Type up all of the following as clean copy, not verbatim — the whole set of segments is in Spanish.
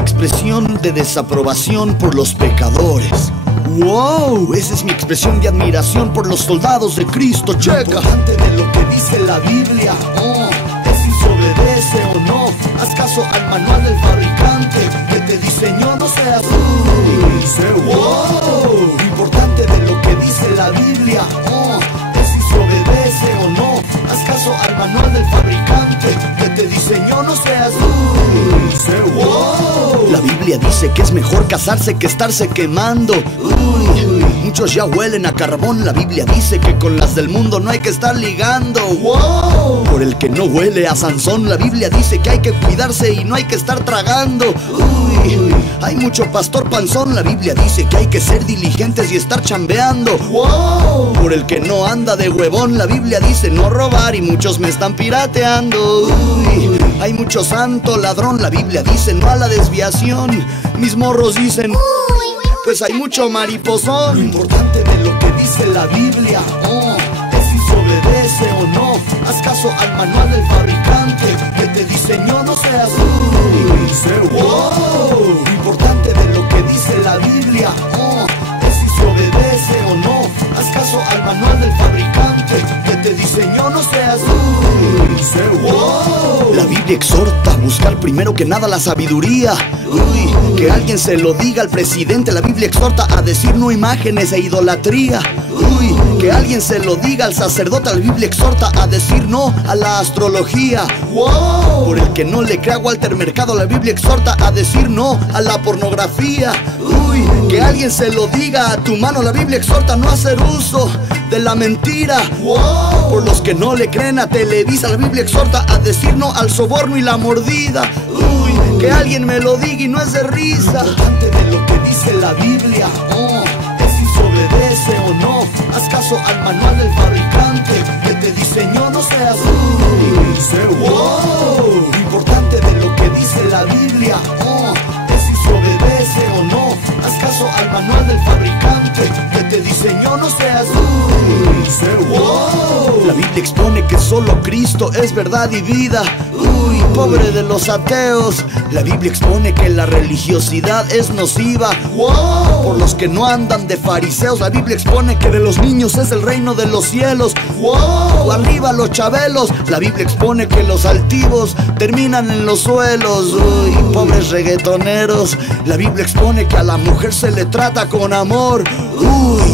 expresión de desaprobación por los pecadores. ¡Wow! Esa es mi expresión de admiración por los soldados de Cristo. Checa. Importante de lo que dice la Biblia, es si se obedece o no. Haz caso al manual del fabricante que te diseñó, no seas tú. ¡Wow! Importante de lo que dice la Biblia, es si se obedece o no. Haz caso al manual del fabricante que te diseñó, no seas tú. ¡Wow! La Biblia dice que es mejor casarse que estarse quemando. Muchos ya huelen a carbón. La Biblia dice que con las del mundo no hay que estar ligando. ¡Wow! Por el que no huele a Sansón. La Biblia dice que hay que cuidarse y no hay que estar tragando. Hay mucho pastor panzón. La Biblia dice que hay que ser diligentes y estar chambeando. ¡Wow! Por el que no anda de huevón. La Biblia dice no robar y muchos me están pirateando. Hay mucho santo ladrón. La Biblia dice no a la desviación. Mis morros dicen pues hay mucho mariposón. Lo importante de lo que dice la Biblia, es si se obedece o no. Haz caso al manual del fabricante que te diseñó, no seas tú. ¡Wow! Lo importante de lo que dice la Biblia, es si se obedece o no. Haz caso al manual del fabricante que te diseñó, no seas tú. ¡Wow! La Biblia exhorta a buscar primero que nada la sabiduría. Que alguien se lo diga al presidente. La Biblia exhorta a decir no imágenes e idolatría. Que alguien se lo diga al sacerdote. La Biblia exhorta a decir no a la astrología. ¡Wow! Por el que no le crea a Walter Mercado. La Biblia exhorta a decir no a la pornografía. Que alguien se lo diga a tu mano. La Biblia exhorta a no hacer uso de la mentira. ¡Wow! Por los que no le creen a Televisa. La Biblia exhorta a decir no al soborno y la mordida. Que alguien me lo diga y no es de risa. Lo importante de lo que dice la Biblia, es si se obedece o no. Haz caso al manual del fabricante que te diseñó, no seas tú. ¡Wow! Lo importante de lo que dice la Biblia, es si se obedece o no. Haz caso al manual del fabricante que te diseñó, no seas tú. ¡Wow! La Biblia expone que solo Cristo es verdad y vida. Pobre de los ateos. La Biblia expone que la religiosidad es nociva. ¡Wow! Por los que no andan de fariseos. La Biblia expone que de los niños es el reino de los cielos. ¡Wow! Arriba los chabelos. La Biblia expone que los altivos terminan en los suelos. Pobres reggaetoneros. La Biblia expone que a la mujer se le trata con amor.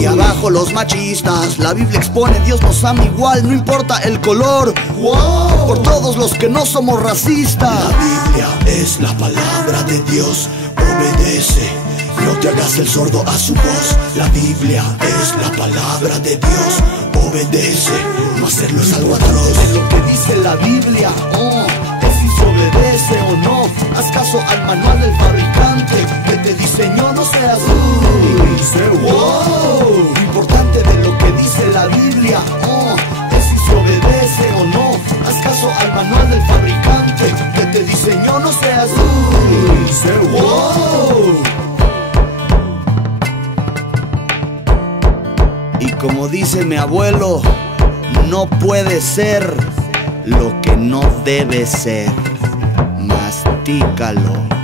Abajo los machistas. La Biblia expone Dios nos ama igual, no importa el color. ¡Wow! Por todos los que no somos racistas. La Biblia es la palabra de Dios. Obedece, no te hagas el sordo a su voz. La Biblia es la palabra de Dios. Obedece, no hacerlo es algo atroz. Es lo que dice la Biblia, es si se obedece o no. Haz caso al manual del fabricante que te diseñó, no seas tú. ¡Wow! Lo importante de lo que dice la Biblia, es si se obedece o no. Haz caso al manual del fabricante que te diseñó, no seas tú. ¡Wow! Y como dice mi abuelo, no puede ser lo que no debe ser. Mastícalo.